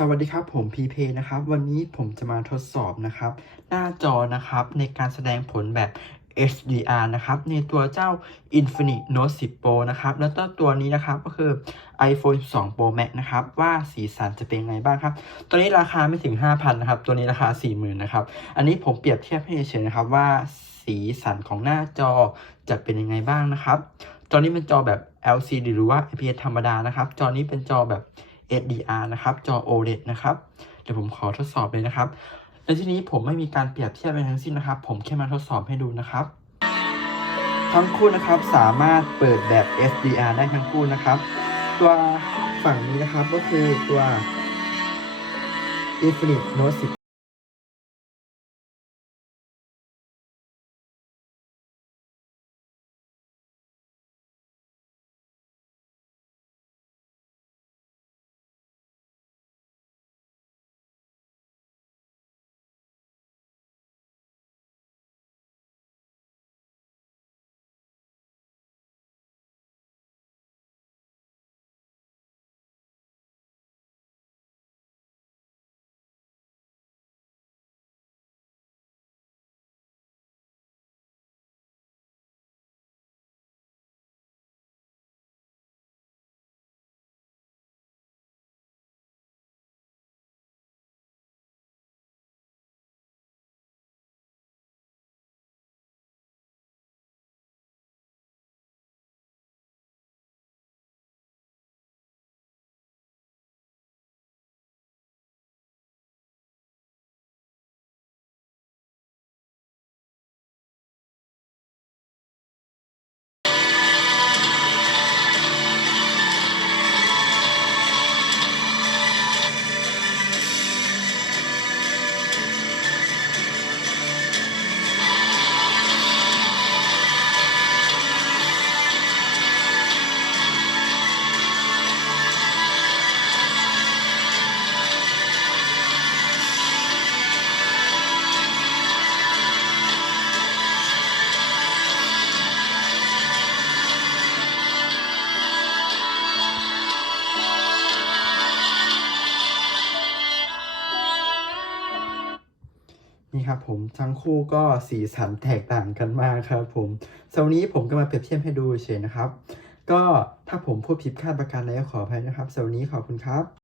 สวัสดีครับผมพีเพนะครับ วันนี้ผมจะมาทดสอบนะครับ หน้าจอนะครับในการแสดงผลแบบ HDR นะครับในตัวเจ้า Infinix Note 10 Pro นะครับ แล้วก็ตัวนี้นะครับก็คือ iPhone 12 Pro Max นะครับ ว่าสีสันจะเป็นไงบ้างครับ ตัวนี้ราคาไม่ถึง 5,000 นะครับ ตัวนี้ราคา 40,000 นะครับ อันนี้ผมเปรียบเทียบให้เฉยๆนะครับว่าสีสันของหน้าจอจะเป็นยังไงบ้างนะครับ จอนี้เป็นจอแบบ LCD หรือว่า IPS ธรรมดานะครับ จอนี้เป็นจอแบบ HDR นะครับ จอ OLED นะครับ เดี๋ยวผมขอทดสอบเลยนะครับในที่นี้ผมไม่มีการเปรียบเทียบอะไรทั้งสิ้นนะครับ ผมแค่มาทดสอบให้ดูนะครับ ทั้งคู่นะครับสามารถเปิดแบบ HDR ได้ทั้งคู่นะครับ ตัวฝั่งนี้นะครับก็คือตัว Infinix Note นี่ครับผมทั้งคู่ก็สีสันแตกต่างกันมากครับผมสำหรับวันนี้ผมก็มาเปรียบเทียบให้ดูเฉยนะครับ ก็ถ้าผมพูดผิดพลาดประการใดก็ขออภัยนะครับสำหรับวันนี้ขอบคุณครับ